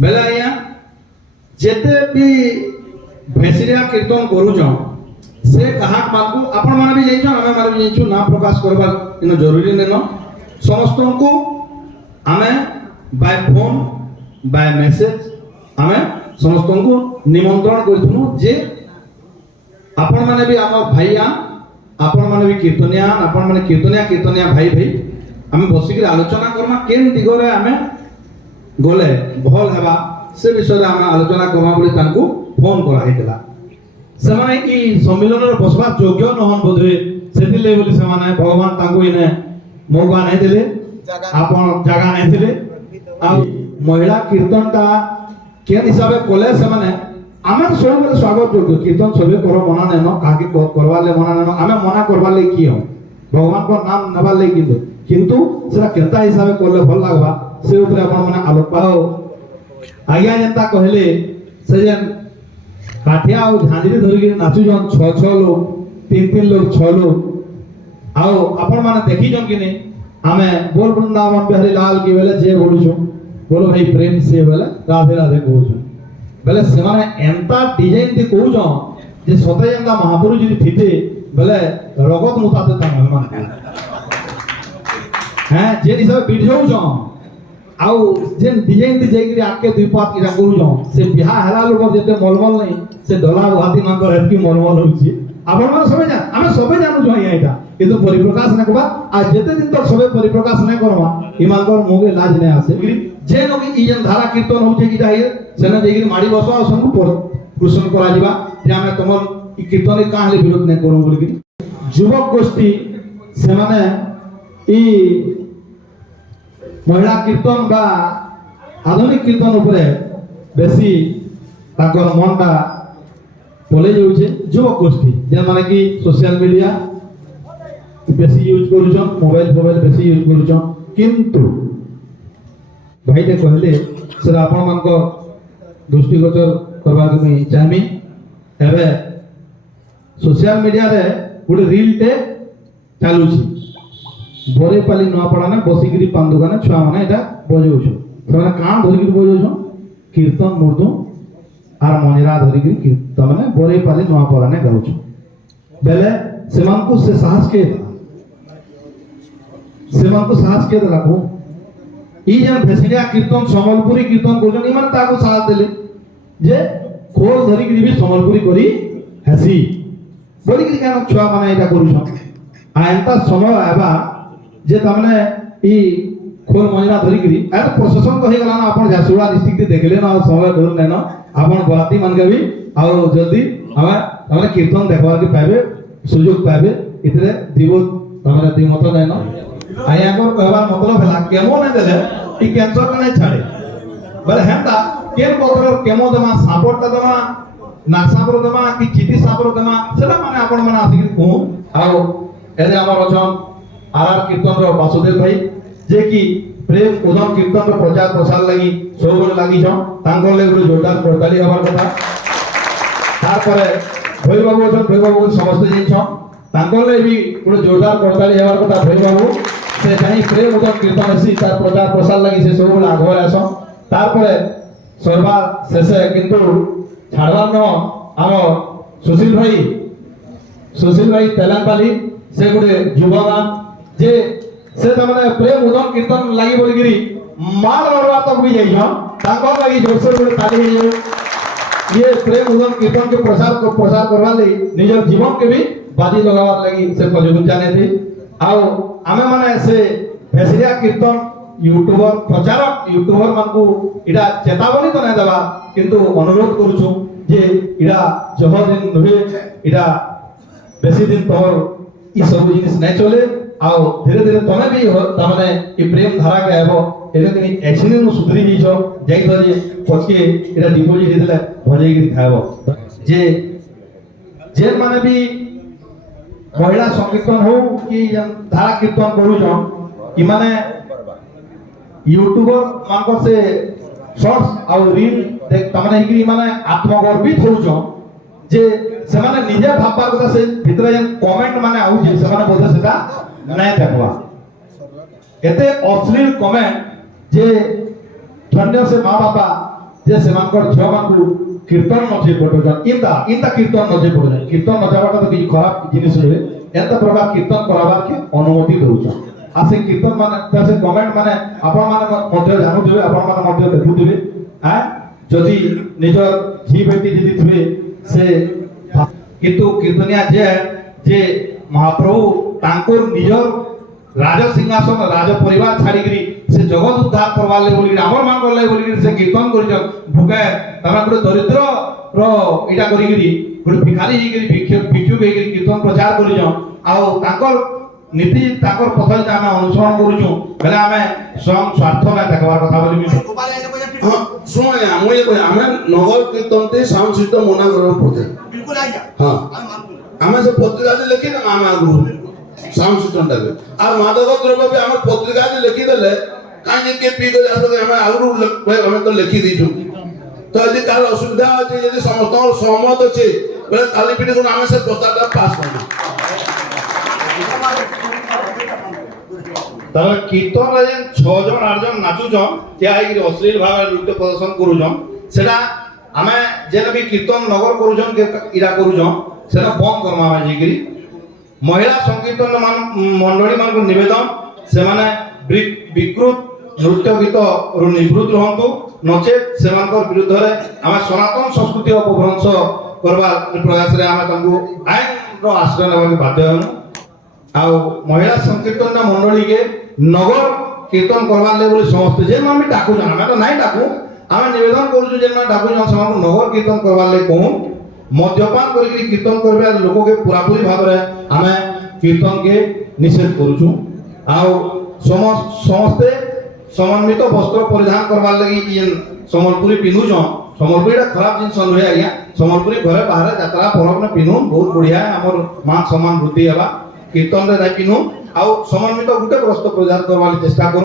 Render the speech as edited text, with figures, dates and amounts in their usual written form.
बेले आया जेते भी भेसिरिया कीर्तन करूछन से कहाक मानकू आपण माने भी जाइछन हमें माने भी जाइछु ना प्रकाश करबा इन जरूरी नेनो समस्त को हमें बाय फोन बाय मेसेज हमें समस्त को निमंत्रण करथुनु जे आपण माने भी हम भाईया आपण माने भी कीर्तनिया आपण माने कीर्तनिया भाई भाई हमें बसिक आलोचना करमा केन दिगरे हमें गले भल हेबा से विषय हमें आलोचना करमा बोली तांको फोन करा हेतला से माने ई सम्मेलन रे बसबा योग्य नहन बोधे सेति ले बोली से माने भगवान तांको इने मौका नै देले आपण जगह नै देले आ महिला कीर्तनटा केन हिसाबे कोले से माने आमे सब स्वागत योग्य कीर्तन सबे करो मना नै न काकी करवा ले मना नै न आमे मना करवा ले की हम भगवान को नाम नबा ले किंतु सेरा केता हिसाबे कोले भल लागबा से ऊपर आपण माने आलोक पाओ आज्ञा जनता कहले से जन काठिया और झांझरी धरि के नाचु जन 6 लोग 3 लोग 6 लोग आओ आपण माने देखि जन कि ने आमे बोल वृंदावन बिहारी लाल की बेले जे बोलु छु बोलो भाई प्रेम से बेले राधे राधे कहू छु बेले से माने एंता डिजाइन दे कहू छ जे सते जंगा महापुरुष जी थिते बेले रगत मुताते ता मेहमान हैं जे हिसाब वीडियो छ आउ जेन डिजाइन दे जाई आके दुई पात इरा कहू छ से बिहा हला लोग जेते मलमल नहीं से डला हाथी मांगर हेतकी मलमल होछि आपण माने सबे जान आमे सबे जानू छ एटा किंतु परिप्रकाश न करबा आ जेते दिन तक सबे परिप्रकाश न करबा इमानकर मोगे लाज नै आसे जे लोग ई जन धारा कीर्तन होचे की जाय सेना जेगिर माडी बसवा संग पर कृष्ण करा जिबा जे आमे तमन ई कीर्तन का हले विरोध नै करू बोली युवक गोष्ठी से माने ई महिला कीर्तन बा आधुनिक कीर्तन ऊपर बेसी ताकर मनटा पले जाउछे युवक गोष्ठी जे माने कि सोशल मीडिया बेसी यूज करूछन मोबाइल बेसी यूज करूछन किंतु भाई ते कहले सर आपण मान को दृष्टिगोचर करबा के चाहमी एबे सोशल मीडिया रे गुड रील ते चालू छी बोरे पाली न पड़ाने बसिगिरी पान दुकाने छुआ माने एटा बजाउ छ ସେମାନେ କାଣ ଧରିକି ବଜାଉଛନ୍ କୀର୍ତ୍ତନ ମୃଦୁ ଆର ମଞ୍ଜରା ଧରିକି କୀର୍ତ୍ତନ ମାନେ ବରେ ପାଲି ନୂଆ ପରାନେ ଗାଉଛନ୍ ବେଲେ ସେମାନଙ୍କୁ ସେ ସାହସ କେ ଦେଲା को ई जन भेसिडिया कीर्तन सम्बलपुरी कीर्तन करछन ई माने ताको साथ देले जे खोल धरिकी भी सम्बलपुरी करी हसी बोली कि कान छुआ माने एटा करूछन आ एंता समय आबा जे तमने ई खोल मजरा धरिकी आ प्रशासन कहि गला ना आपण झासुड़ा डिस्ट्रिक्ट देखले ना समय धरु नै ना आपण गलाती मान के भी आ जल्दी हमें कीर्तन देखबार के पाबे सुयोग पाबे इतरे दिबो तमने दिमत नै ना आया को कहबार मतलब हला केमो नै देले ई कैंसर नै छाड़े बले हेंता केन कोतर केमो दमा सापोट दमा नासापर दमा कि चिटी सापर दमा सेला माने आपण माने आसी कहू आ एदे हमर अछन आर कीर्तन रो वासुदेव भाई जे कि प्रेम उदम कीर्तन रो प्रचार प्रसार लागि सब लागि छ तांगर ले गुरु जोरदार करताली हमार कथा तार परे भई बाबू अछन भई बाबू समस्त जे छ तांगर ले भी गुरु जोरदार करताली हमार कथा भई बाबू से जाई प्रेम उदम कीर्तन अछि तार प्रचार प्रसार लागि से सब आगो आस तार परे सर्वा शेषे किंतु छाड़वा न हम सुशील भाई तेलंगाली से गुडे युवगान जे से तमने प्रेम उदम कीर्तन लागि बोली गिरी माल मारवा तक भी जाई ह ताको लागि जोरसोर गुडे ताली हे ये प्रेम उदम कीर्तन के प्रसार करवा ले निजर जीवन के भी बाजी लगावा लागि से प्रयोजन जाने थी आओ आमे माने से भेसिडिया कीर्तन यूट्यूबर प्रचारक यूट्यूबर मानकू इडा चेतावनी तो नै देबा किंतु अनुरोध करूछु जे इडा जह दिन नहे इडा बेसी दिन तोर ई सब जिनिस नै चले आओ धीरे धीरे तमे भी तमने ई प्रेम धारा के हेबो एले दिन एक्सीडेंट नु सुधरी जी छ जाई तो जे पछके इडा डिपोजिट देले भजै गिरी खायबो जे माने भी महिला संकीर्तन हो कि धारा कीर्तन करू छ कि माने यूट्यूबर मानकर से शॉर्ट्स और रील देख तमने हिकरी माने आत्मगर्वित हो छ जे से माने निजे भाबबार कथा से भितरे जन कमेंट माने आउ जे से माने बोलते सेटा नै देखबा एते अश्लील कमेंट जे धन्य से मां बापा जे सेमानकर झियो मानकु कीर्तन नचे पटोजन इंता इंता कीर्तन नचे पटोजन कीर्तन नचाबाटा तो किछि खराब जिनिस नुहे एंता प्रकार कीर्तन कराबार के अनुमति दउछन आ से कीर्तन माने से कमेंट माने आपण माने मध्य जानुथिबे आपण माने मध्य देखुथिबे आ जदि निजर झी बेटी दीदी थिबे से किंतु कीर्तनिया जे महाप्रभु तांकोर निजर राज सिंहासन राज परिवार छाड़ी से जगत उद्धार करवा ले बोली हमर मान करले बोली से कीर्तन करि भुके तमा गुटे दरिद्र रो इटा करि गुटे भिखारी ही भिक्षु के कीर्तन प्रचार करि आउ तांकर नीति तांकर पथ जे हम अनुसरण करूछु बेले हमें स्वयं स्वार्थ ना देखबार कथा बोली हां सुन हम ये हमें नगर कीर्तन ते साउंड सिस्टम मना करबो पड़े बिल्कुल आइया हां हमें से पत्रिका दे लेकिन हम आगु साउंड सिस्टम टा और मादक द्रव्य भी हम पत्रिका दे लिखि देले काहे के पी के जातो हम आगु हम तो लिखि दीछु तो यदि कार असुविधा अछि यदि समस्त सहमत अछि बेले काली पीढ़ी को हम से प्रस्ताव पास करना तब कीर्तन रे 6 जन 8 जन नाचु जन त्या आइ अश्लील भाव नृत्य प्रदर्शन करू जन सेटा हमें जेन भी कीर्तन नगर करू जन के इरा करू जन सेटा बंद करमा हमें जेगिरी महिला संकीर्तन मंडली मान को निवेदन से माने विकृत नृत्य गीत रु निवृत्त रहंतु नचे सेमानकर विरुद्ध रे हम सनातन संस्कृति अपभ्रंश करबा प्रयास रे हम तंगु आईन रो आश्रय लेबा बाध्य हनु आ महिला संकीर्तन मंडली के नगर कीर्तन करबा ले बोली समस्त जे हम डाकू जाना मैं तो नहीं डाकू हम निवेदन करू जे मैं डाकू जान समान नगर कीर्तन करबा ले कहूं मद्यपान करी कीर्तन करबा लोक के पूरा पूरी भाव रे हमें कीर्तन के निषेध करूछु आ समस्ते समन्वित वस्त्र परिधान करबा लगी इन संबलपुरी पिनु जो संबलपुरी खराब जिन नुहे आज्ञा संबलपुरी घरे बाहर यात्रा पर्व में पिनु बहुत बढ़िया हमर मान सम्मान वृद्धि हेबा कीर्तन रे नहीं पिनु आ समन्वित गुटे वस्त्र परिधान करबा चेष्टा